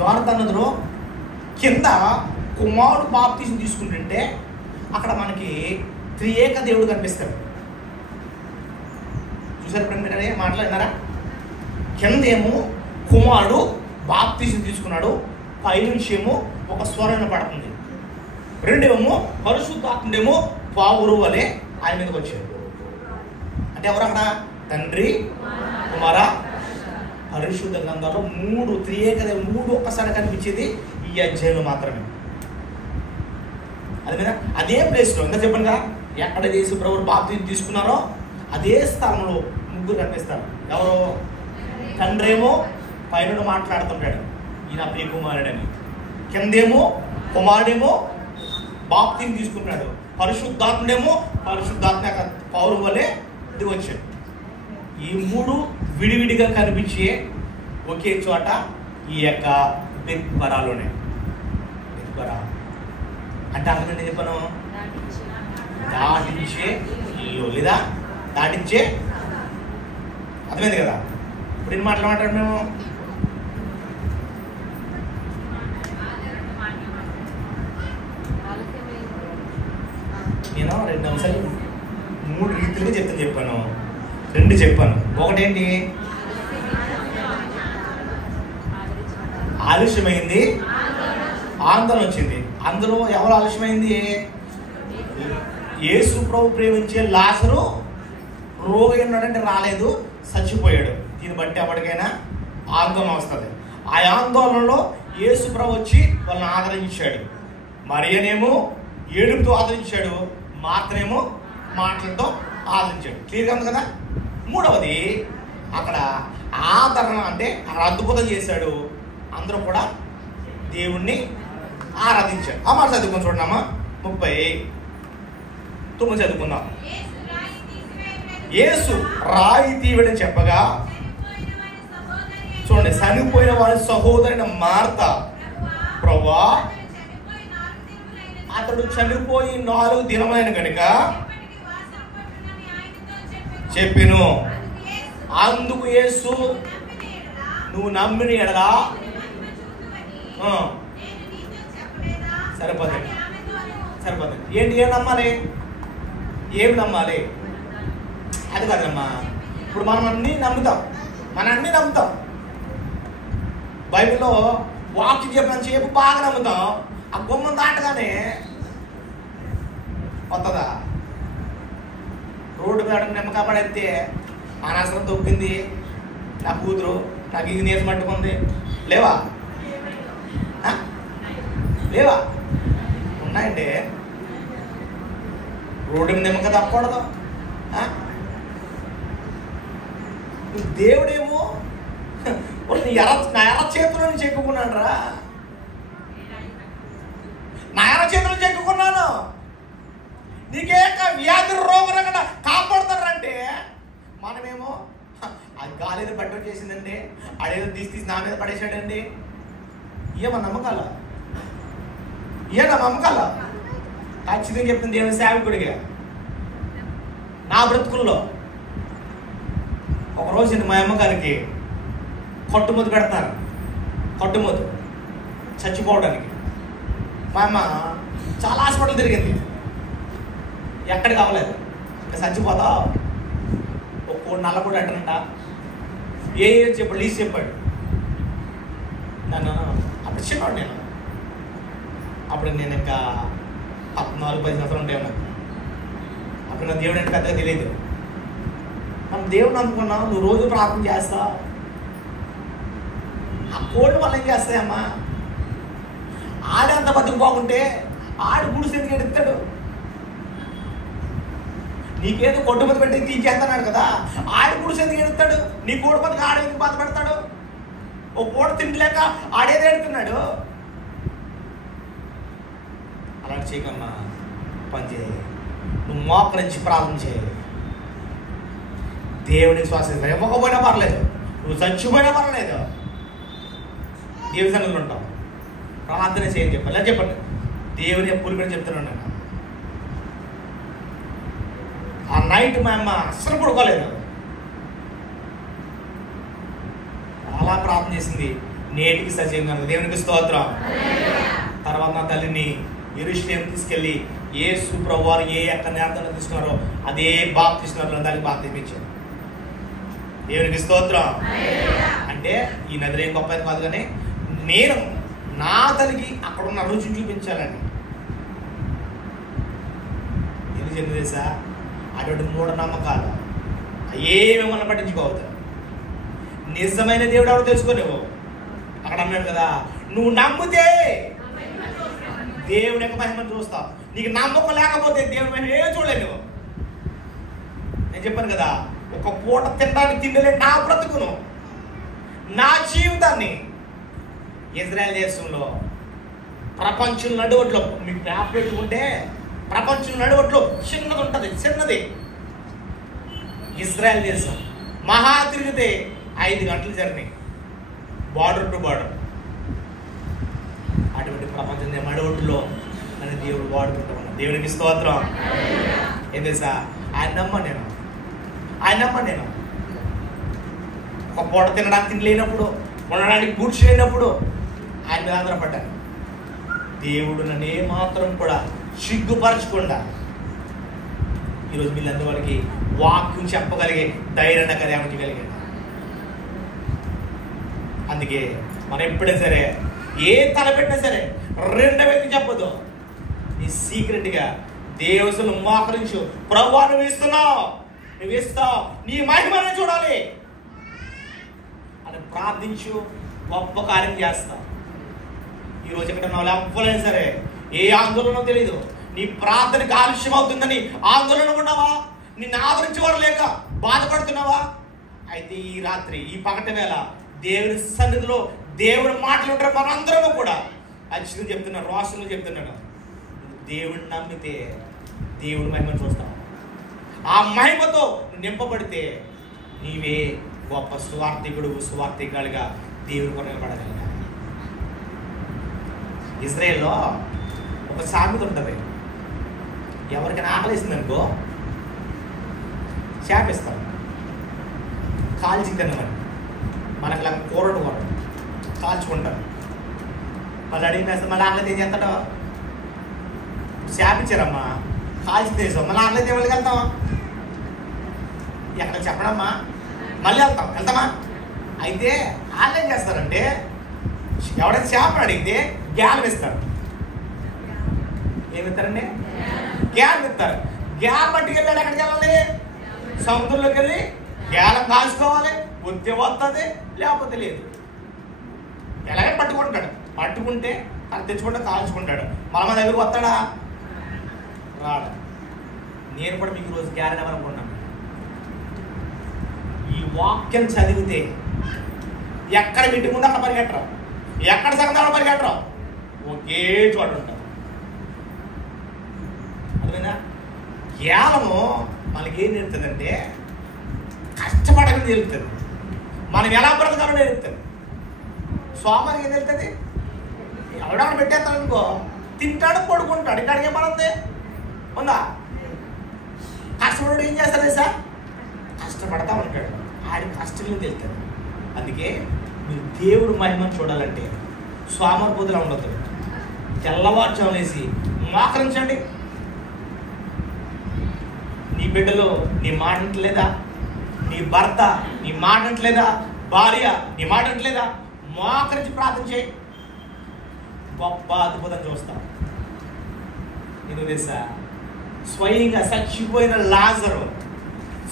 జోనతాన్ నదిలో కింద కుమారుడు బాప్తిజం తీసుకుంటుంటే అక్కడ మనకి త్రియేక దేవుడు కనిపిస్తాడు. చూసారు ఎప్పుడైనా మీరు మాట్లాడినారా? కిందేమో కుమారుడు బాప్తిజం తీసుకున్నాడు, పైనుంచి ఏమో ఒక స్వరం పడుతుంది, రెండేమో పరిశుద్ధాత్ముడేమో పావురు వలె ఆయన మీదకి వచ్చాడు. అంటే ఎవరు అక్కడ? తండ్రి, కుమార, పరిశుద్ధ గ్రంథాల్లో మూడు త్రియేక మూడు ఒక్కసారి కనిపించేది ఈ అధ్యాయంలో మాత్రమే. అది మీద అదే ప్లేస్లో ఇంకా చెప్పండి కదా, ఎక్కడ యేసు ప్రభువు బాప్తిజం తీసుకున్నారో అదే స్థలంలో ముగ్గురు కనిపిస్తారు. ఎవరు? తండ్రేమో పైన మాట్లాడుతుంటాడు, ఈయన ప్రియ కుమారుడని. కిందేమో కుమారుడేమో బాప్తిజం తీసుకున్నాడు, పరిశుద్ధాత్ముడేమో పరిశుద్ధాత్మ పౌరు వలె ఇది వచ్చాడు. ఈ మూడు విడివిడిగా కనిపించే ఒకే చోట ఈ యొక్క బెత్బరాలోనే. బెత్బరా అంటే అర్థం ఏంటి చెప్పాను? దాటించే ఇల్లు లేదా దాటించే, అర్థమైంది కదా? ఇప్పుడు ఎన్ని మాటలు మాట్లాడు మేము? నేను 2 అంశాలు 3 రీతిలుగా చెప్పాను. 2 చెప్పాను. ఒకటేంటి? ఆలస్యమైంది, ఆందోళన వచ్చింది. అందులో ఎవరు ఆలస్యమైంది? యేసు ప్రభు ప్రేమించే లాజరు రోగి ఉన్నాడంటే రాలేదు, చచ్చిపోయాడు. దీన్ని బట్టి ఎప్పటికైనా ఆందోళన వస్తుంది. ఆ ఆందోళనలో యేసు ప్రభు వచ్చి వాళ్ళని ఆదరించాడు. మరియనేమో ఏడుపుతో ఆదరించాడు, మార్తనేమో మాటలతో ఆదరించాడు. క్లియర్గా ఉంది కదా? మూడవది అక్కడ ఆదరణ అంటే అద్భుతం చేశాడు, అందరూ కూడా దేవుణ్ణి ఆరాధించాడు. ఆ మాట చదువుకొని చూడమ్మా, 39 చదువుకుందాం. యేసు రాయి తీయడని చెప్పగా, చూడండి, చనిపోయిన వారి సహోదరైన మార్త, ప్రభువా అతడు చనిపోయి 4 దినములైన కనుక చెప్పిను. అందుకు యేసు, నువ్వు నమ్మిన ఎడలా సరిపోతుంది. ఏంటి? ఏం నమ్మాలి? ఏం నమ్మాలి? అది కాదమ్మా. ఇప్పుడు మనం అన్నీ నమ్ముతాం, బైబిల్లో వాక్యం చెప్పినంతసేపు బాగా నమ్ముతాం. ఆ గుమ్మం దాటగానే వస్తుందా? రోడ్డు మీద నిమ్మకాయ పడేస్తే అనవసరం తొక్కింది నా కూతురు, నాకు ఇది నీరసం పట్టుకుంది, లేవా? ఉన్నాయండి. రోడ్డు మీద నిమ్మకాయ తప్పకూడదు. దేవుడేమో నా ఎర్ర చేతుల నుంచి ఎక్కుకున్నాడు రా, నా ఎర్ర చేతుల నుంచి ఎక్కుకున్నాను, నీకే వ్యాధి రోగం అక్కడ కాపాడుతారంటే మనమేమో అది గాలిలో పట్టు చేసిందండి, అడేదో తీసి నా మీద పడేసాడండి. ఏమో నమ్మకాల ఖచ్చితంగా చెప్తుంది దేవుని సేవకుడిగా. నా బ్రతుకుల్లో ఒకరోజు మా అమ్మగారికి కొట్టుమూత పెడతారు, కొట్టుమూత చచ్చిపోవడానికి. మా అమ్మ చాలా హాస్పిటల్ తిరిగింది, ఎక్కడికి అవ్వలేదు. ఇంకా చచ్చిపోతావు, ఒక్కో నల్లపూడి అంటారంట, ఏ చెప్పాడు, లీజ్ చెప్పాడు. నన్ను అప్పుడు చిన్నవాడు, నేను ఇంకా 14-15 సంవత్సరాలు ఉంటే ఉన్నాను. అప్పుడు నా దేవుడు అంటే పెద్దగా తెలియదు. మనం దేవుడిని అనుకున్నాం, నువ్వు రోజు ప్రార్థన చేస్తావు. ఆ కోళ్ళు వల్ల ఏం చేస్తాయమ్మా? ఆడంత బతుకు బాగుంటే ఆడు గుడిసి ఎందుకు ఎడుతాడు? నీకేదో కొట్టుమతి పెట్టి తీసేస్తున్నాడు కదా, ఆడు గుడిసి ఎందుకు ఎడుతాడు? నీ కోడి బతుకు ఆడ ఎందుకు బాధ పెడతాడు? ఓ కోడి తిండిలేక ఆడేది ఎడుతున్నాడు. అలాంటి చేయకమ్మా, పని చేయాలి. నువ్వు మోకరించి ప్రార్థన చేయాలి. దేవుడికి శ్వాస ఇవ్వకపోయినా పర్లేదు, నువ్వు చచ్చిపోయినా పర్లేదు, దేవుని సన్నిధిలో ఉంటావు, ప్రార్థన చేయని చెప్పాలి. అది చెప్పండి, దేవుని పూర్వీకుని చెప్తున్నాను నేను. ఆ నైట్ మా అమ్మ అస్సలు పడుకోలేదు, చాలా ప్రార్థన చేసింది. నేటికి సజీవంగా ఉంది. దేవునికి స్తోత్రం. తర్వాత నా తల్లిని యెరూషలేము తీసుకెళ్ళి యేసు ప్రభువారు ఏ యొక్క నేతను తీసుకున్నారో అదే బాప్తిస్మలో దానికి బాప్తిసం ఇచ్చారు. దేవునికి స్తోత్రం. అంటే ఈ నది ఏం గొప్పది కాదు, కానీ నేను నా తల్లికి అక్కడ ఉన్న రుచిని చూపించాలని. ఎందుకు తెలుసా? అటువంటి మూఢనమ్మకాలు ఏమేమన్నా పట్టించుకోవద్దు. నిజమైన దేవుడు ఎవరు తెలుసుకోలేవు. అక్కడ అన్నాడు కదా, నువ్వు నమ్మితే దేవుని యొక్క మహిమను చూస్తావు. నీకు నమ్మకం లేకపోతే దేవుని మహిమ ఏం చూడలేవు. నేను చెప్పాను కదా, ఒక పూట తినడానికి తిండలేని నా బ్రతుకును, నా జీవితాన్ని ఇజ్రాయెల్ దేశంలో ప్రపంచం నడువట్లో మీకు మ్యాప్ పెట్టుకుంటే ప్రపంచం నడువట్లో చిన్నది ఉంటుంది, చిన్నది ఇజ్రాయెల్ దేశం. మహా తిరిగితే 5 గంటలు జర్నీ, బార్డర్ టు బార్డర్. అటువంటి ప్రపంచం నడువట్లో నన్ను దేవుడు వాడుకుంటూ ఉన్నాడు. దేవునికి స్తోత్రం. ఏం తెలుసా? ఆయన నమ్మ నేను ఒక పూట తినడానికి తిండి లేనప్పుడు, ఉండడానికి కూర్చు లేనప్పుడు ఆయన మీద ఆధారపడ్డాను. దేవుడు నన్ను ఏమాత్రం కూడా సిగ్గుపరచకుండా ఈరోజు వీళ్ళందరూ వాళ్ళకి వాక్యం చెప్పగలిగే ధైర్యంగా కదా ఏమించగలిగాడు. అందుకే మనం ఎప్పుడైనా సరే ఏ తలపెట్టినా సరే 2 వ్యక్తి చెప్పదు. నీ సీక్రెట్గా దేవుని మోకరించు. ప్రభువా నువ్వు ఇస్తున్నావు, నువ్వు ఇస్తావు, నీ మహిమను చూడాలి అని ప్రార్థించు. గొప్ప కార్యం చేస్తావు. ఈరోజు ఇక్కడ నా ఎవ్వరైనా సరే ఏ ఆందోళన తెలియదు, నీ ప్రార్థనకి ఆలస్యం అవుతుందని ఆందోళన ఉన్నావా? నిన్ను ఆదరించేవాడు లేక బాధపడుతున్నావా? అయితే ఈ రాత్రి, ఈ పగటి వేళ దేవుని సన్నిధిలో దేవుని మాట్లాడుతారు. మనందరము కూడా ఖచ్చితంగా చెప్తున్నాను, రాష్ట్రంలో చెప్తున్నాను, దేవుడిని నమ్మితే దేవుని మహిమను చూస్తావు. ఆ మహిమతో నింపబడితే నీవే గొప్ప సువార్థికుడు, సువార్థికులుగా దేవుని కొరకు నిలబడగలిగా. ఇజ్రాయెల్లో ఒక సామెత ఉంటుంది, ఎవరికైనా ఆకలిస్తుందనుకో చేపిస్తారు, కాల్చి తినమని. మనకు ఇలా కూరడు కాల్చుకుంటారు. మళ్ళీ అడిగిన మళ్ళీ ఆకలి ఏం చేస్తాడో? చేపించారమ్మా, కాల్చి తీసాం, మళ్ళీ ఆకలి ఎవరికి వెళ్తామా? ఎక్కడ చెప్పడమ్మా, మళ్ళీ వెళ్తామా? అయితే వాళ్ళు ఏం చేస్తారంటే, ఎవడైతే చేపను అడిగితే గ్యాలం ఇస్తారు. ఏమిస్తారండి? గ్యాలం ఇస్తారు. గ్యాలం పట్టుకు వెళ్ళాడు, ఎక్కడికి వెళ్ళాలి? సముద్రంలోకి వెళ్ళి గ్యాలం కాల్చుకోవాలి. వస్తే వస్తుంది, లేకపోతే లేదు. ఎలాగే పట్టుకుంటాడు, పట్టుకుంటే అది తెచ్చుకుంటే కాల్చుకుంటాడు. మన దగ్గరకు వస్తాడా? రాడు. నేను కూడా మీకు రోజు గ్యారెంటీ అనుకున్నాను. ఈ వాక్యం చదివితే ఎక్కడ మీటింగ్ ఉందో అక్కడ పరిగెట్టరు, ఎక్కడ సంఘాలు పరిగెట్టరు, ఒకే చోట ఉంటారు. అదేనా? జ్ఞానము మనకి ఏం నేర్పుతుందంటే కష్టపడడం నేర్పుతుంది, మనం ఎలా బ్రతకాలో నేర్పుతుంది. స్వామికి ఏం తెలుస్తుంది? ఎవడన్నా పెట్టేస్తాడు అనుకో, తింటాడు, పడుకుంటాడు, ఇక్కడికి ఏమనుంది ఉందా? కష్టపడు ఏం చేస్తాడు సార్? కష్టపడతా ఉంటాడు, ఆడి కష్టం తెలుస్తుంది. అందుకే మీరు దేవుడు మహిమను చూడాలంటే స్వామర్బోధులా ఉండదు. తెల్లవారుజాము లేసి మోకరించండి. నీ బిడ్డలు నీ మాట అంటలేదా? నీ భర్త నీ మాట అంటలేదా? భార్య నీ మాట అంటలేదా? మోకరించి ప్రార్థన చేయి, గొప్ప అద్భుతం చూస్తాం. నేను తెలుసా, స్వయంగా చచ్చిపోయిన లాజరు,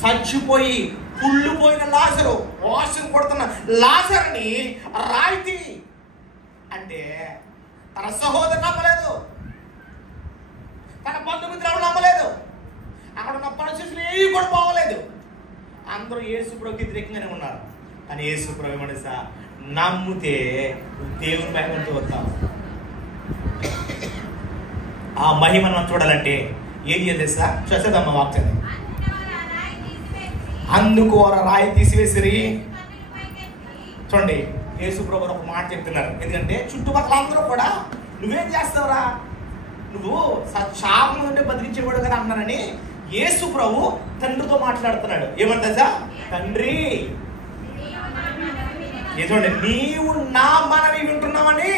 చచ్చిపోయి కుళ్ళిపోయిన లాజరు, వాసన కొడుతున్న లాజర్ని రాయితీ అంటే తన సహోదరు నమ్మలేదు, తన బంధుమిత్రులు నమ్మలేదు, అక్కడ ఉన్న పరిస్థితులు ఏవి కూడా బాగోలేదు. అందరూ యేసుప్రభుకి వ్యతిరేకంగానే ఉన్నారు. కానీ యేసుప్రభు ఏమన్నా నమ్మితే దేవుని మహిమను చూస్తావు. ఆ మహిమను మనం చూడాలంటే ఏం చేయాలి సార్? చూసేదమ్మా వాక్యాన్ని. అందుకు వారు రాయి తీసివేసిరి. చూడండి, యేసుప్రభు ఒక మాట చెప్తున్నారు. ఎందుకంటే చుట్టుపక్కల అందరూ కూడా నువ్వేం చేస్తావురా, నువ్వు శాపం ఉంటే బతికించేవాడు కదా అన్నారని యేసుప్రభు తండ్రితో మాట్లాడుతున్నాడు. ఏమంటా? తండ్రి చూడండి, నీవు నా మనవి వింటున్నావని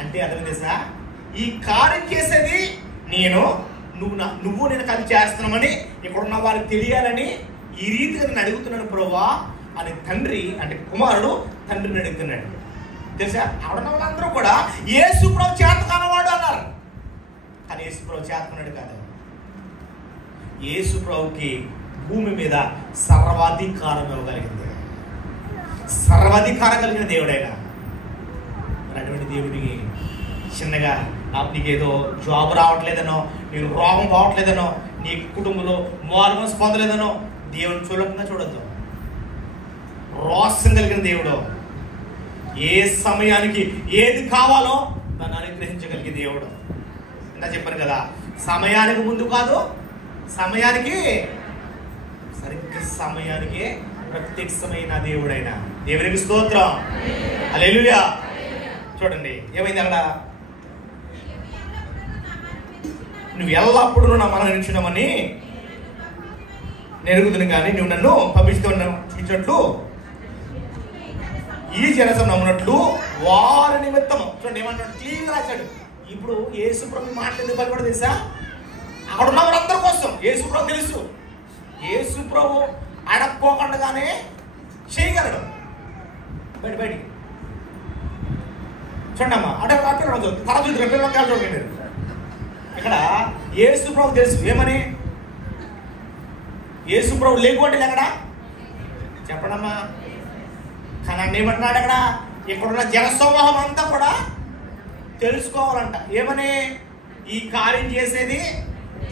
అంటే అర్థం తెలుసా? ఈ కార్యం చేసేది నేను, నువ్వు నేను కలిసి చేస్తున్నామని ఇక్కడ ఉన్న వారికి తెలియాలని ఈ రీతిగా నేను అడుగుతున్నాను ప్రభువా అని తండ్రి అంటే కుమారుడు తండ్రిని అడుగుతున్నాడు. తెలుసా? అక్కడ వాళ్ళందరూ కూడా యేసు ప్రభు చేత కానవాడు అన్నారు. కానీ యేసు ప్రభు చేతకున్నాడు కాదు. యేసు ప్రభుకి భూమి మీద సర్వాధికారం ఇవ్వగలిగింది. సర్వాధికారం కలిగిన దేవుడైనా అటువంటి దేవుడికి చిన్నగా నీకేదో జాబ్ రావట్లేదనో, నీకు రోగం పోవట్లేదనో, నీ కుటుంబంలో మార్మన్స్ పొందలేదనో దేవుని చూడకుండా చూడద్దు. రోషం కలిగిన దేవుడు, ఏ సమయానికి ఏది కావాలో దాన్ని అనుగ్రహించగలిగే దేవుడు. ఇందా చెప్పాను కదా, సమయానికి ముందు కాదు, సమయానికి సరిగ్గా సమయానికి ప్రత్యక్షమైన దేవుడైన దేవునికి స్తోత్రం. హల్లెలూయా. చూడండి ఏమైంది అక్కడ, నువ్వు ఎల్లప్పుడూ నా మనం నిలిచినామని నెరుగుతుంది, కానీ నువ్వు నన్ను పంపించినట్లు ఈ జనసం నమ్మునట్లు వారి నిమిత్తం. చూడండి ఏమంటాడు, క్లీన్ రాశాడు. ఇప్పుడు యేసు ప్రభు మాట్లాడేది పని కూడా తెలుసా? అక్కడ ఉన్న వారందరి కోసం యేసు ప్రభు తెలుసు. యేసు ప్రభు అడక్కోకుండానే చేయగలడు. బయటికి చూడండి అమ్మా, అంటే చూడండి ఇక్కడ యేసు ప్రభు తెలుసు ఏమని. యేసు ప్రభు లేకుంటే లేకడా చెప్పడమ్మా. కానీ అన్న ఏమంటున్నాడు అక్కడ, ఇక్కడున్న జనసమూహం అంతా కూడా తెలుసుకోవాలంట. ఏమని? ఈ కార్యం చేసేది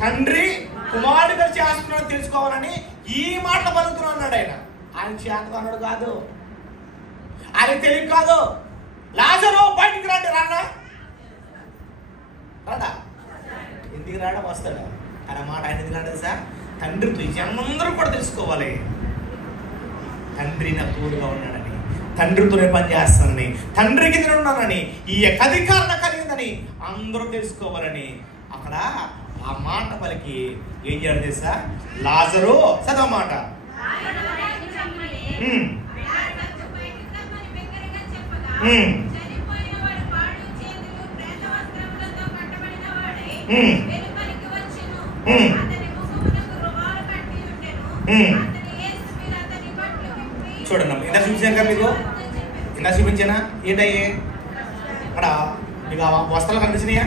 తండ్రి కుమారుడు గారు చేస్తున్నాడు తెలుసుకోవాలని ఈ మాట పలుకుతున్నాడు అన్నాడు. ఆయన చేత అన్నాడు కాదు, ఆయన తెలివి కాదు. లాజరు బయటికి రండి, రాడా ఎందుకు రాడా, వస్తాడా. ఆయన మాట ఆయన ఎందుకు రాడు సార్? తండ్రితో జనందరూ కూడా తెలుసుకోవాలి, తండ్రి నా తోడుగా ఉన్నాడని, తండ్రితోనే పని చేస్తానని, తండ్రికి ఉన్నానని, ఈ అధికారం కలిగిందని అందరూ తెలుసుకోవాలని అక్కడ ఆ మాట పలికి ఏం చేయాలి తెలుసా? లాజరు చదవ మాట, చూడండి ఇందా చూపించాను కదా మీకు, ఇందా చూపించానా ఏంటయ్యే అక్కడ మీకు ఆ వస్త్రాలు కనిపించినాయా?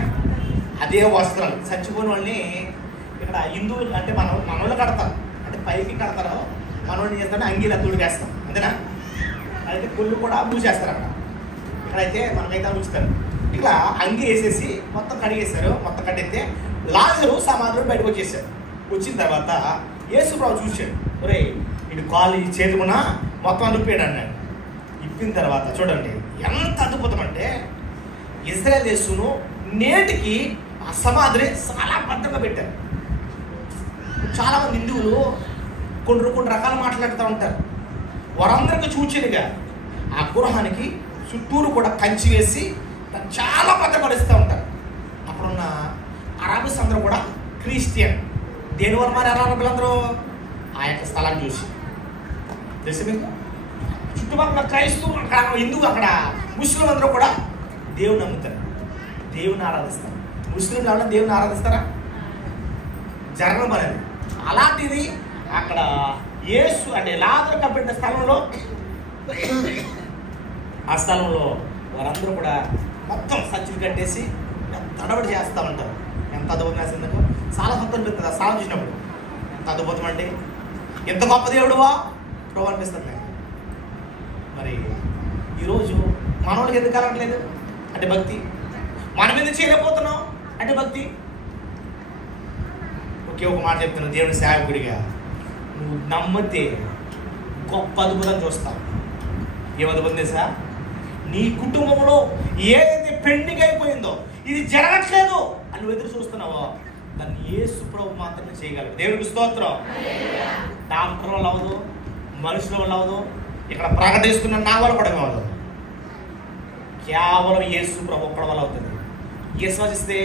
అదే వస్త్రాలు చచ్చిపోయిన వాళ్ళని ఇక్కడ హిందువులు అంటే మనోళ్ళు కడతారు, అంటే పైకి కడతారు, మనోళ్ళు చేస్తారంటే అంగీలా తోడుకేస్తాం అంతేనా? అయితే కుళ్ళు కూడా మూసేస్తారు అక్కడ. ఇక్కడైతే మనకైతే ఉంచుతారు. ఇట్లా అంగి వేసేసి మొత్తం కడిగేశారు. మొత్తం కడిగితే లాజరు సమాధులు బయటకు వచ్చేసారు. వచ్చిన తర్వాత యేసు ప్రభు చూశాడు, ఒరే ఇటు కాలు ఈ చేతుకున్న మొత్తం అనిపాడు అన్నాడు. ఇప్పిన తర్వాత చూడండి ఎంత అద్భుతం అంటే, ఇజ్రాయేల్ దేశంలో నేటికి ఆ సమాధిని చాలా భద్రంగా పెట్టారు. చాలా మంది హిందువులు కొన్ని రకాలు మాట్లాడుతూ ఉంటారు. వారందరికీ చూచినగా ఆ గృహానికి చుట్టూరు కూడా కంచి వేసి చాలా భద్రపరుస్తూ ఉంటారు. అక్కడున్న అరబీస్ అందరూ కూడా క్రిస్టియన్. దేనివల్ల మరి అరబులందరూ ఆ యొక్క స్థలాన్ని చూసి తెలుసు మీకు. చుట్టుపక్కల క్రైస్తవులు, అక్కడ హిందువు, అక్కడ ముస్లిం అందరూ కూడా దేవుని నమ్ముతారు, దేవుని ఆరాధిస్తారు. ముస్లింలు ఎవరైనా దేవుని ఆరాధిస్తారా? జరగడం అనేది. అలాంటిది అక్కడ యేసు అంటే లాజరు కప్పిన స్థలంలో, ఆ స్థలంలో వారందరూ కూడా మొత్తం సంచులు కట్టేసి తడబడి చేస్తూ ఉంటారు. ఎంత అద్భుతం వేసిందనుకో, చాలా సంతోషం పెడుతుంది ఆ స్థలం చూసినప్పుడు. ఎంత అద్భుతం అంటే, ఎంత గొప్ప దేవుడువా ప్రభు అనిపిస్తుంది. మరి ఈరోజు మనోళ్ళకి ఎందుకు కలగట్లేదు అంటే భక్తి, మనం ఎందుకు చేయలేకపోతున్నాం అంటే భక్తి. ఒకే ఒక మాట చెప్తున్నాను, దేవుని సేవకుడిగా నువ్వు నమ్మితే గొప్ప అద్భుతం చూస్తావు. ఏం అద్భుతం తెలుసా? నీ కుటుంబంలో ఏదైతే పెండింగ్ అయిపోయిందో, ఇది జరగట్లేదు అని నువ్వు ఎదురు చూస్తున్నావో, దాన్ని యేసు ప్రభు మాత్రమే చేయగలరు. దేవుడికి స్తోత్రం. డాక్టర్ వల్ల అవ్వదు, మనుషుల వల్ల అవ్వదు, ఇక్కడ ప్రకటిస్తున్న నా వల్ల కూడా అవ్వదు. కేవలం యేసు ప్రభు ఒక్కడి వల్ల అవుతుంది. విశ్వసిస్తే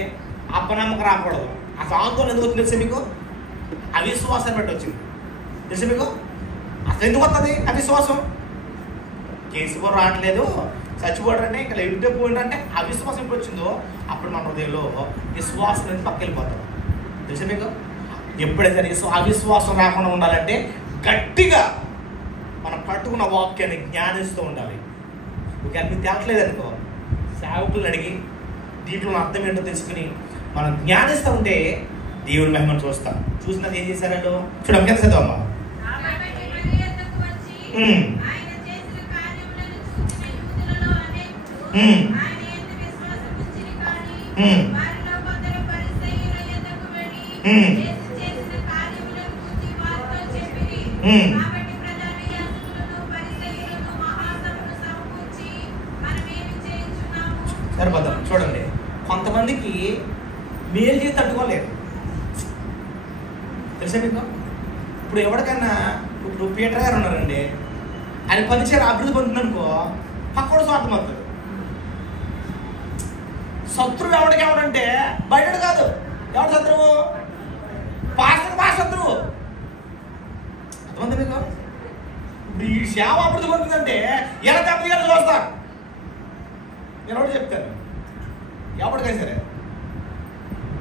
అపనమ్మకం రాకూడదు. అసలు ఆందోళన ఎందుకు వచ్చింది తెలుసా మీకు? అవిశ్వాసాన్ని బట్టి వచ్చింది తెలుసా మీకు? అసలు ఎందుకు వస్తుంది అవిశ్వాసం? కేసు కూడా రావట్లేదు, చచ్చిపోవడం అంటే ఇంకా లెవితే పోయిందంటే అవిశ్వాసం ఎప్పుడు వచ్చిందో అప్పుడు మన హృదయంలో విశ్వాసం అనేది పక్క వెళ్ళిపోతాం. తెలుసా మీకు? ఎప్పుడైతే అవిశ్వాసం రాకుండా ఉండాలంటే గట్టిగా మనం పట్టుకున్న వాక్యాన్ని జ్ఞానిస్తూ ఉండాలి. ఒకవేళ మీకు తేవట్లేదనుకో సేవకులను అడిగి దీంట్లో అర్థం ఏంటో తెలుసుకుని మనం జ్ఞానిస్తూ ఉంటే దేవుని మహిమను చూస్తాం. చూసినది ఏం చేశారో చూడమ్మ, కింద చదవమ్మా. సరిపోతాం. చూడండి, కొంతమందికి మేలు చేసి తట్టుకోలేదు. తెలుసా మీకు? ఇప్పుడు ఎవరికన్నా ఇప్పుడు పీటర్ గారు ఉన్నారండి, ఆయన పరిచయం అభివృద్ధి పొందుతుందనుకో పక్కడు స్వార్థం అవుతుంది. శత్రువు ఎవరికెవడంటే బయట కాదు. ఎవడు శత్రువు? పాస్టర్ శత్రువు. అర్థమంది మీకు? ఇప్పుడు ఈ సేవ అభివృద్ధి పొందుతుందంటే ఎలా దెబ్బతిగా చూస్తారు. నేను ఒకటి చెప్తాను, ఎవరికైనా సరే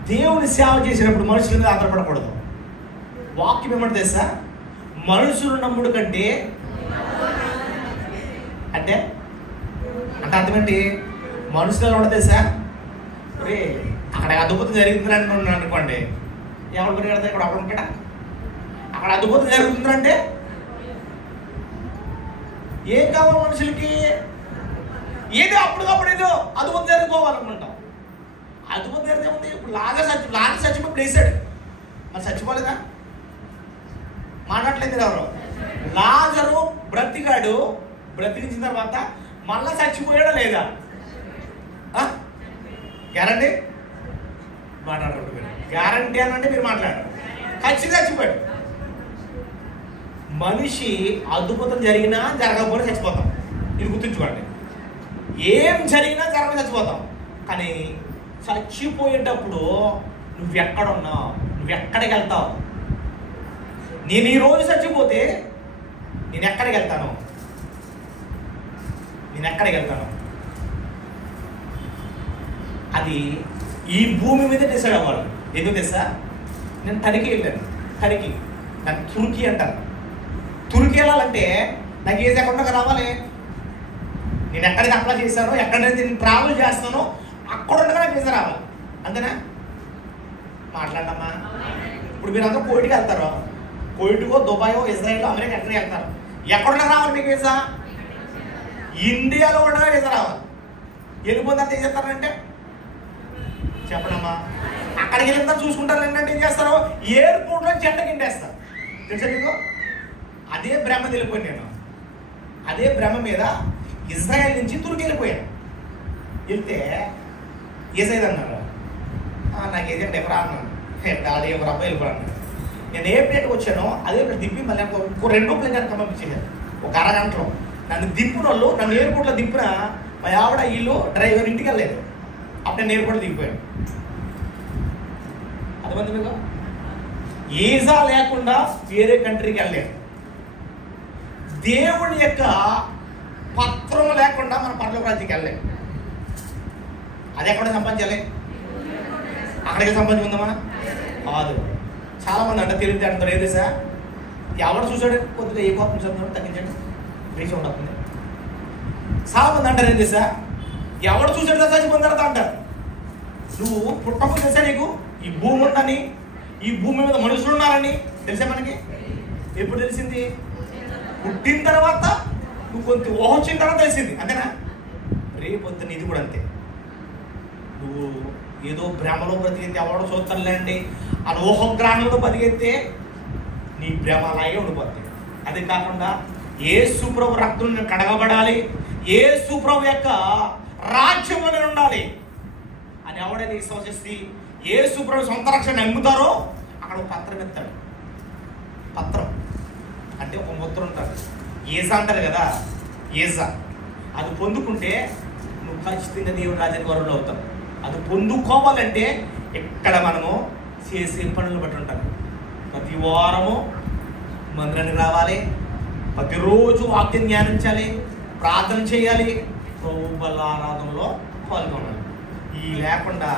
దేవుని సేవ చేసినప్పుడు మనుషుల మీద ఆధారపడకూడదు. వాక్యం ఏమంటే తెలుసా? మనుషులు నమ్ముడు కంటే అంటే అంటే అర్థమేంటి? మనుషులు కూడా తెలుసా? రే అక్కడ అద్భుతం జరుగుతుందని అనుకోండి, ఎవరు పరిగెడతా ఇక్కడ అక్కడ ఉంటాడా? అక్కడ అద్భుతం జరుగుతుందంటే ఏం కావాలి మనుషులకి? ఏదో అప్పటికప్పుడు ఏదో అద్భుతం జరుగుకోవాలనుకుంటాం. అద్భుతం జరిగితే ఉంది. ఇప్పుడు లాగా చచ్చిపోయి వేసాడు, మరి చచ్చిపోలేదా? మాట్లాడలేదు ఎవరు? లాజరు బ్రతికాడు, బ్రతికించిన తర్వాత మళ్ళా చచ్చిపోయాడా లేదా? గ్యారంటీ మాట్లాడరు. గ్యారంటీ అనంటే మీరు మాట్లాడరు. ఖచ్చితంగా చచ్చిపోయాడు. మనిషి అద్భుతం జరిగినా జరగకపోయినా చచ్చిపోతాం. ఇది గుర్తుంచుకోండి. ఏం జరిగినా జరగక చచ్చిపోతాం. కానీ చచ్చిపోయేటప్పుడు నువ్వెక్కడున్నావు? నువ్వెక్కడికి వెళ్తావు? నేను ఈరోజు చచ్చిపోతే నేను ఎక్కడికి వెళ్తాను? అది ఈ భూమి మీద డిసైడ్ అవ్వాలి. ఎందుకు తెలుసా? నేను తడికి వెళ్ళాను. తడికి నాకు తుర్కీ అంటారు. తుర్కీ వెళ్ళాలంటే నాకు ఏది ఎక్కడ రావాలి? నేను ఎక్కడికి అప్లై చేశానో, ఎక్కడైతే నేను ట్రావెల్ చేస్తానో అక్కడ ఉండగా నాకు వీసా రావాలి. అంతేనా? మాట్లాడమ్మా. ఇప్పుడు మీరు అందరూ కోయిట్కి వెళ్తారు. కోయిట్కో, దుబాయో, ఇజ్రాయెల్, అమెరికా ఎక్కడికి వెళ్తారు. ఎక్కడున్నా రావాలి మీకు వీసా? ఇండియాలో ఉండగా వీసా రావాలి. వెళ్ళిపోతే ఏం చేస్తారంటే చెప్పనమ్మా, అక్కడికి వెళ్ళిన చూసుకుంటారు. ఏంటంటే ఏం చేస్తారు? ఎయిర్పోర్ట్లో చెడ్డ కిండేస్తారు. తెలుసా మీకు? అదే భ్రమ వెళ్ళిపోయాను నేను. అదే భ్రమ మీద ఇజ్రాయెల్ నుంచి తుర్కీ వెళ్ళిపోయాను. వెళ్తే ఏసైదు అన్నారు, నాకు ఏజెంట్ ఎవరా అన్నాను. డాడీ ఎవరు అబ్బాయి వెళ్ళిపోయాను. నేను ఏ ప్లేట్కి వచ్చానో అదే ప్లేట్ దింపి మళ్ళీ ఇంకో 2 ప్లేట్ కనుక పంపించేసాను. ఒక అరగంటలో నన్ను దింపిన వాళ్ళు, నన్ను ఎయిర్పోర్ట్లో దింపిన మా ఆవిడ వీళ్ళు డ్రైవర్ ఇంటికి వెళ్ళలేదు. అప్పుడు నేను ఎయిర్పోర్ట్లో దిగిపోయాను. అర్థమంది మీకు? వీసా లేకుండా వేరే కంట్రీకి వెళ్ళలేదు. దేవుని యొక్క పత్రం లేకుండా మన పరలోక రాజ్యానికి వెళ్ళలేదు. అది ఎక్కడ సంపాదించాలి? అక్కడికి సంపాదించుకుందామా? కాదు. చాలామంది అంటే తెలివితే అంటారు, ఏది సార్ ఎవరు చూసాడు కొద్దిగా ఏ కోపం చదువు తగ్గించండి, రీచ్ ఉంటుంది. చాలామంది అంటారు, ఏంటి సార్ ఎవడు చూసాడు కదా చచ్చిపోయిన తర్వాత అంటారు. నువ్వు పుట్టకు తెలుసా నీకు ఈ భూమి ఉందని, ఈ భూమి మీద మనుషులు ఉన్నారని తెలుసా మనకి? ఎప్పుడు తెలిసింది? పుట్టిన తర్వాత నువ్వు కొంత ఊహ వచ్చిన తర్వాత తెలిసింది. అంతేనా? రేపొద్దున ఇది కూడా అంతే. నువ్వు ఏదో భ్రమలో బ్రతికితే ఎవడో చూస్తానులేండి అని ఊహగ్రాహంలో బతికితే నీ భ్రమ అలాగే ఉండిపోతుంది. అది కాకుండా యేసు ప్రభు రక్తం కడగబడాలి, యేసు ప్రభు యొక్క రాజ్యంలో నేను ఉండాలి అని ఎవడైతే విశ్వసిస్తే యేసు ప్రభు సొంత రక్షణ నమ్ముతారో అక్కడ పత్రం ఎత్తాడు. పత్రం అంటే ఒక ముద్ర ఉంటారు, ఏజా అంటారు కదా, ఏజా. అది పొందుకుంటే నువ్వు ఖచ్చితంగా దేవుని రాజ్యానికి వరంలో అవుతావు. అది పొందుకోవాలంటే ఇక్కడ మనము చేసే పనులు బట్టి ఉంటారు. ప్రతి వారము మందిరానికి రావాలి, ప్రతిరోజు వాక్యం ధ్యానించాలి, ప్రార్థన చేయాలి, ప్రభు బల్ల ఆరాధనలో పాల్గొనాలి. ఈ లేకుండా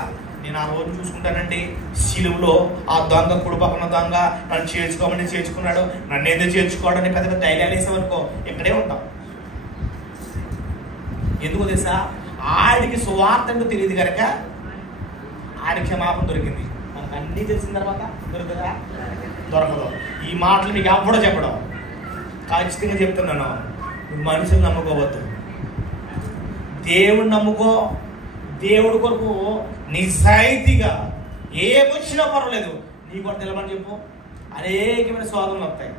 నేను ఆ రోజు చూసుకుంటానండి, సిలువలో ఆ దొంగ కుడి పక్కన దొంగ నన్ను చేర్చుకోమని చేర్చుకున్నాడు, నన్ను ఎందుకు చేర్చుకోవడానికి పెద్ద పెద్ద ధైర్యాలు వేసేవనుకో ఇక్కడే ఉంటాం. ఎందుకు తెలుసా? ఆడికి సువార్త తెలియదు కనుక ఆడికి క్షమాపణ దొరికింది. మనకు అన్నీ తెలిసిన తర్వాత దొరుకుతుందా? దొరకదు. ఈ మాటలు మీకు ఎప్పుడో చెప్పడం ఖచ్చితంగా చెప్తున్నాను. నువ్వు మనుషులు నమ్ముకోవద్దు, దేవుడిని నమ్ముకో. దేవుడి కొరకు నిజాయితీగా ఏమొచ్చినా పర్వాలేదు నీ కొరకు నిలబడి చెప్పు. అనేకమైన శోధనలు వస్తాయి.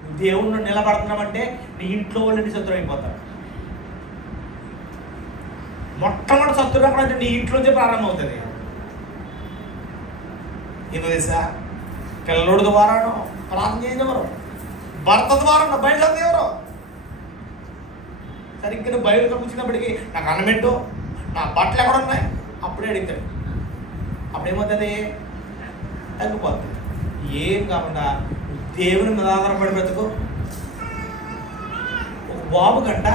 నువ్వు దేవుడిని నిలబడుతున్నావంటే నీ ఇంట్లో వాళ్ళు నీ శత్రువు అయిపోతారు. మొట్టమొదటి శత్రువు ఎక్కడంటే నీ ఇంట్లోంచే ప్రారంభం అవుతుంది. ఎందుకు తెలుసా? పిల్లడి ద్వారానో ప్రార్థన చేయండి ఎవరు, భర్త ద్వారా బయలుదేరి ఎవరు. సరిగ్గా నువ్వు బయలు కనిపించినప్పటికీ నాకు అన్నమెంటో నా బట్టలు ఎక్కడ ఉన్నాయి అప్పుడే అడుగుతాడు. అప్పుడేమవుతుంది? తగ్గిపోతుంది. ఏం కాకుండా దేవుని మీద ఆధారపడి బ్రతుకు. ఒక బాబు గంట,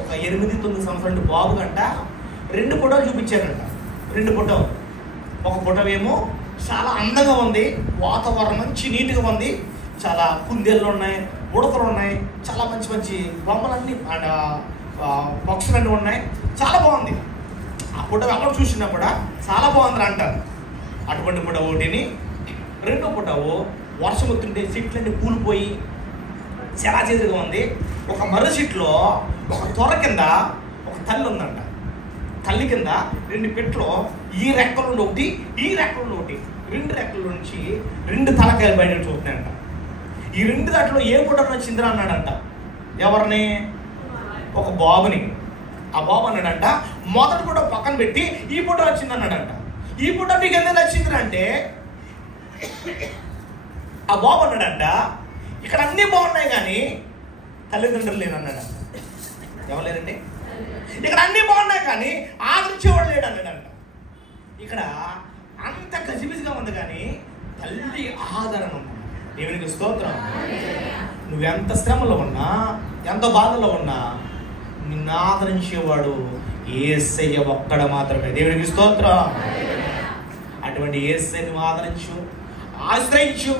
ఒక 8-9 సంవత్సరాల బాబు గంట 2 ఫోటోలు చూపించారంట. 2 ఫోటోలు. ఒక ఫోటో ఏమో చాలా అందంగా ఉంది, వాతావరణం మంచి నీట్గా ఉంది, చాలా కుందేళ్ళు ఉన్నాయి, ఉడతలు ఉన్నాయి, చాలా మంచి మంచి బొమ్మలన్నీ పక్షులన్నీ ఉన్నాయి, చాలా బాగుంది. ఆ ఫోటో ఎవరు చూసినా కూడా చాలా బాగుంది అంటారు. అటువంటి ఫోటో ఒకటిని. 2వ ఫోటో వర్షం వస్తుంటే చెట్లన్నీ కూలిపోయి చాలా చేదుగా ఉంది. ఒక మర్రి చెట్లో ఒక తొర కింద ఒక తల్లి ఉందంట. తల్లి కింద 2 పెట్టలు, ఈ రెక్కల నుండి ఒకటి, ఈ రెక్కల నుండి ఒకటి, 2 రెక్కల నుంచి 2 తలకాయలు బయట చూస్తున్నాయంట. ఈ 2 దాంట్లో ఏ ఫోటో నచ్చిందిరా అన్నాడంట. ఎవరిని? ఒక బాబుని. ఆ బాబు అన్నాడంట, మొదటి ఫోటో పక్కన పెట్టి ఈ ఫోటో వచ్చింది అన్నాడంట. ఈ ఫోటో మీకు ఎందుకు నచ్చిందిరా అంటే, ఆ బాబు అన్నాడంట, ఇక్కడ అన్నీ బాగున్నాయి కానీ తల్లిదండ్రులు లేనన్నాడు. ఎవరు లేరండి? ఇక్కడ అన్నీ బాగున్నాయి కానీ ఆదరించేవాడు లేడు అన్నాడంట. ఇక్కడ అంత గజిబిజిగా ఉంది కానీ తల్లి ఆదరణ ఉంది. దేవునికి స్తోత్రం. నువ్వెంత శ్రమలో ఉన్నా, ఎంత బాధలో ఉన్నా నిన్ను ఆదరించేవాడు యేసయ్య ఒక్కడ మాత్రమే. దేవునికి స్తోత్రం. అటువంటి యేసయ్యని నువ్వు ఆదరించు, ఆశ్రయించు,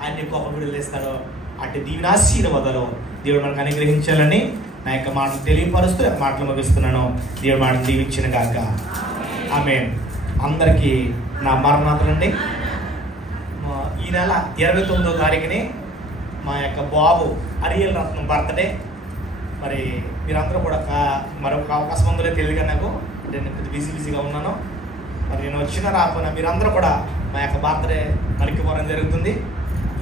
ఆయన గొప్ప విడుదలిస్తాడు. అటు దీవెన ఆశీర్వాదాలు దేవుడు మనకు అనుగ్రహించాలని నా యొక్క మాటలు తెలియపరుస్తూ మాటలు ముగిస్తున్నాను. దేవుడు మాటలు దీవించిన గాక. ఆమేన్. అందరికీ నా మరణాతులండి. ఈ నెల 29వ తారీఖుని మా యొక్క బాబు అరియల్ రత్నం బర్త్డే. మరి మీరందరూ కూడా మరొక అవకాశం ఉందో తెలియదు నాకు, అంటే నేను బిజీగా ఉన్నాను. మరి నేను వచ్చినా రాకపోయినా మీరందరూ కూడా మా యొక్క బర్త్డే కలికిపోవడం జరుగుతుంది.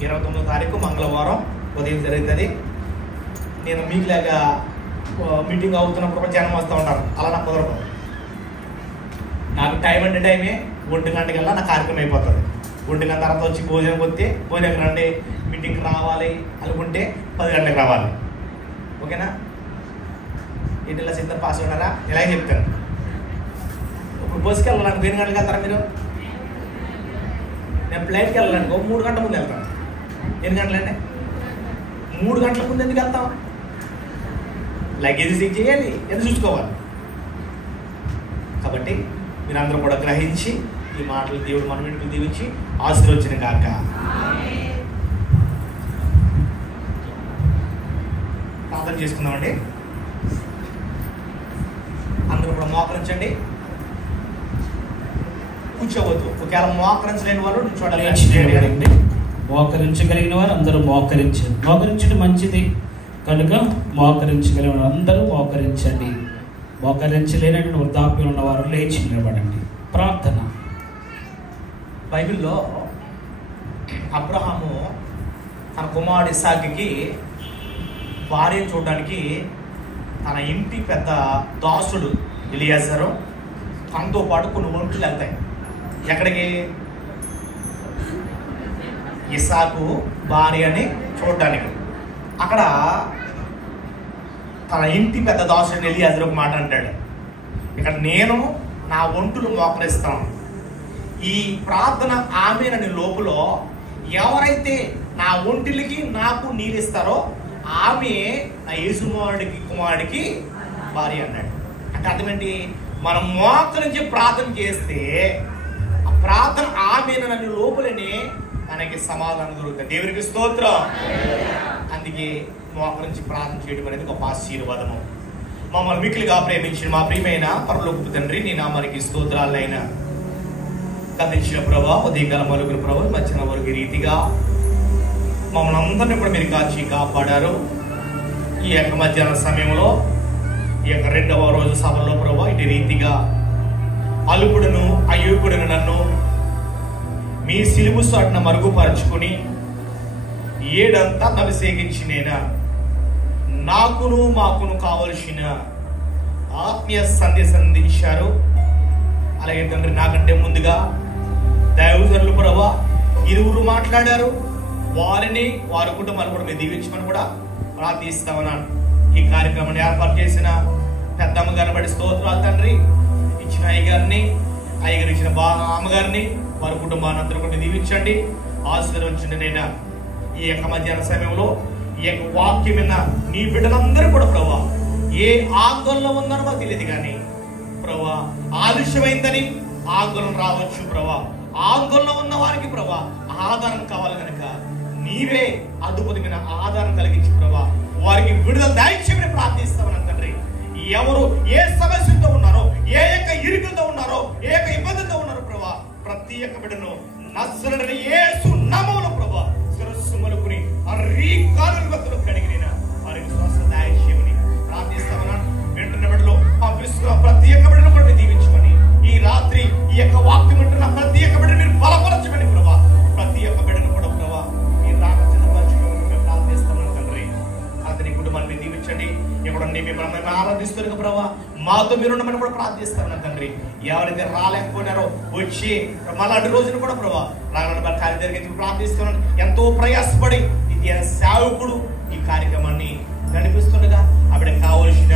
29వ తారీఖు మంగళవారం ఉదయం జరుగుతుంది. నేను మీకులాగా మీటింగ్ అవుతున్నప్పుడు కూడా జనం వస్తూ ఉంటారు, అలా నాకు కుదరదు. నాకు టైం అంటే టైమే 1 గంటకల్లా నా కార్యక్రమం అయిపోతుంది. 1 గంట తర్వాత వచ్చి భోజనం వస్తే భోజనం రండి, మీటింగ్కి రావాలి అనుకుంటే 10 గంటలకు రావాలి. ఓకేనా? ఇంటిలో సిద్ధం పాస్ ఉన్నారా? ఇలాగే చెప్తాను. ఇప్పుడు బస్సుకి వెళ్ళాలనుకో 8 గంటలకు వెళ్తారా మీరు? నేను ఫ్లైట్కి వెళ్ళాలనుకో 3 గంటల ముందు వెళ్తాను. 8 గంటలండి? 3 గంటల ముందు ఎందుకు వెళ్తాం? లగేజ్ చెక్ చేయాలి, ఎందుకు చూసుకోవాలి. కాబట్టి మీరందరూ కూడా గ్రహించి ఈ మాటలు దేవుడు మన ఇంటికి దీవించి ఆశీర్వచనం గాక. ప్రార్థన చేసుకుందామండి. అందరూ కూడా మోకరించండి, కూర్చోవద్దు. ఒకవేళ మోకరించలేని వాళ్ళు చూడాలి. మోకరించగలిగిన వారు అందరూ మోకరించండి. మోకరించడం మంచిది కనుక మోకరించగలిగిన వారు అందరూ మోకరించండి. మోకరించలేనటువంటి వృద్ధాప్యం ఉన్నవారు లేచి నిలబడండి. ప్రార్థన. బైబిల్లో అబ్రహాము తన కుమారుడు ఇస్సాకుకి భార్యను చూడడానికి తన ఇంటి పెద్ద దాసుడు ఎలియాజరు తనతో పాటు కొన్ని ఒంట్లు వెళ్తాయి. ఎక్కడికి? ఇస్సాకు భార్యని చూడడానికి. అక్కడ తన ఇంటి పెద్ద దాసుడు ఎలియాజరు ఒక మాట అంటాడు, ఇక్కడ నేను నా ఒంటులు మోకరిస్తాను. ఈ ప్రార్థన ఆమేనని లోపల ఎవరైతే నా ఒంటిలికి నాకు నీళ్ళిస్తారో ఆమె నా యేసు కుమారుడికి భార్య అన్నాడు. అంటే అర్థం ఏంటి? మనం మోకరించి ప్రార్థన చేస్తే ఆ ప్రార్థన ఆమె నన్ను లోపలనే మనకి సమాధానం దొరుకుతుంది. దేవునికి స్తోత్రం. అందుకే మోకరించి ప్రార్థన చేయడం అనేది ఒక ఆశీర్వాదము. మమ్మల్ని మిక్కిలిగా ప్రేమించిన మా ప్రియమైన పరలోకపు తండ్రి, నీ నామానికి స్తోత్రాలైనా కదిలించిన ప్రభా, ఉదయకాల మరుగురు ప్రభు మధ్యన వరకు రీతిగా మమ్మల్ని అందరినీ కూడా మీరు కాచి కాపాడారు. ఈ యొక్క మధ్యాహ్న సమయంలో ఈ యొక్క 2వ రోజు సభలో ప్రభా ఇటు రీతిగా అలుపుడును అయ్యూకుడును నన్ను మీ సిలువు సాటున మరుగుపరుచుకుని ఏడంతా అభిషేకించి నేనా నాకును మాకును కావలసిన ఆత్మీయ సందేశం అందించారు. అలాగే తండ్రి, నాకంటే ముందుగా దైవజనులు ప్రభా ఇరువురు మాట్లాడారు. వారిని వారి కుటుంబాన్ని కూడా మీరు దీవించమని కూడా ప్రార్థిస్తామన్నాను. ఈ కార్యక్రమాన్ని ఏర్పాటు చేసిన పెద్దమ్మ గారిని బట్టి స్తోత్రాలు తండ్రి. ఇచ్చిన అయ్యగారిని, అయ్యగారు ఇచ్చిన అమ్మగారిని, వారి కుటుంబాన్ని అందరూ కూడా దీవించండి, ఆశీర్వదించండి. నేను ఈ యొక్క మధ్యాహ్న సమయంలో ఈ యొక్క వాక్యం విన్న నీ బిడ్డలందరూ కూడా ప్రభా ఏ ఆందోళన ఉందనో మాకు తెలియదు, కానీ ప్రభా ఆలస్యమైందని ఆందోళన రావచ్చు. ప్రభా ఆందోళన ఉన్న వారికి ప్రభా ఆధారం కావాలి కనుక నీవే అద్భుతమైన ఆధారం కలిగించి ప్రభా వారికి విడుదల దయచేయమని ప్రార్థిస్తామని తండ్రి. ఎవరు ఏ సమస్యతో ఉన్నారో, ఏ యొక్క ఇరుకులతో ఉన్నారో, ఏ యొక్క ఇబ్బందితో ఉన్నారో ప్రభా ప్రతి ఒక్క బిడ్డను నజరేయుడైన యేసు నామములో ప్రభా శిరస్సు మలుపుని అరీకారులు కడిగిన వారికి స్వస్థత దయచేయమని ప్రార్థిస్తామన్నాను. వింటున్న బిడ్డలో పంపిస్తున్న ప్రతి ఒక్క బిడ్డను కూడా దీవించమని, ఈ రాత్రి ఈ యొక్క వాక్యం వింటున్న ప్రతి ఒక్క బిడ్డను మీరు బలపరచమని ప్రభా ప్రతి ఒక్క బిడ్డను కూడా ప్రభా మీరు రాకపరచుకోమని ప్రార్థిస్తామని తండ్రి. అతని కుటుంబాన్ని దీవించండి. ఇప్పుడు మిమ్మల్ని ఆరాధిస్తున్న ప్రభా మాతో మీరు ఉండమని కూడా ప్రార్థిస్తామని తండ్రి. ఎవరైతే రాలేకపోయినారో వచ్చి మళ్ళీ రోజున కూడా ప్రభా రాగల కార్యం జరిగించి ప్రార్థిస్తున్నాను. ఎంతో ప్రయాసపడి ఇది సేవకుడు ఈ కార్యక్రమాన్ని నడిపిస్తుండగా ఆవిడకి కావలసిన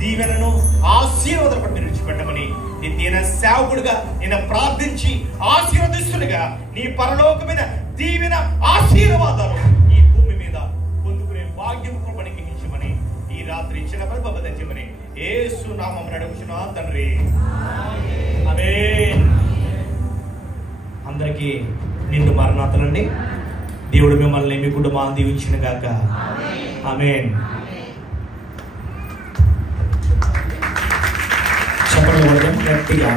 దీవెనను ఆశీర్వాదాలు పట్టి మీరు విడిచిపెట్టమని నిత్యన సేవకుడుగా నేను ప్రార్థించి ఆశీర్వదిస్తుండగా నీ పరలోకమైన దీవెన ఆశీర్వాదాలు ఈ భూమి మీద పొందుకునే భాగ్యం కృపణకి ఇచ్చమని ఈ రాత్రి ఇచ్చిన బలపదచ్చమని యేసు నామమున అడుగుచున్నా తండ్రి, ఆమేన్. అందరికీ నిండు మరణాతలండి. దేవుడు మిమ్మల్ని మీ కుటుంబాన్ని దీవించిన గాక. ఆమేన్. చెప్పండి గట్టిగా.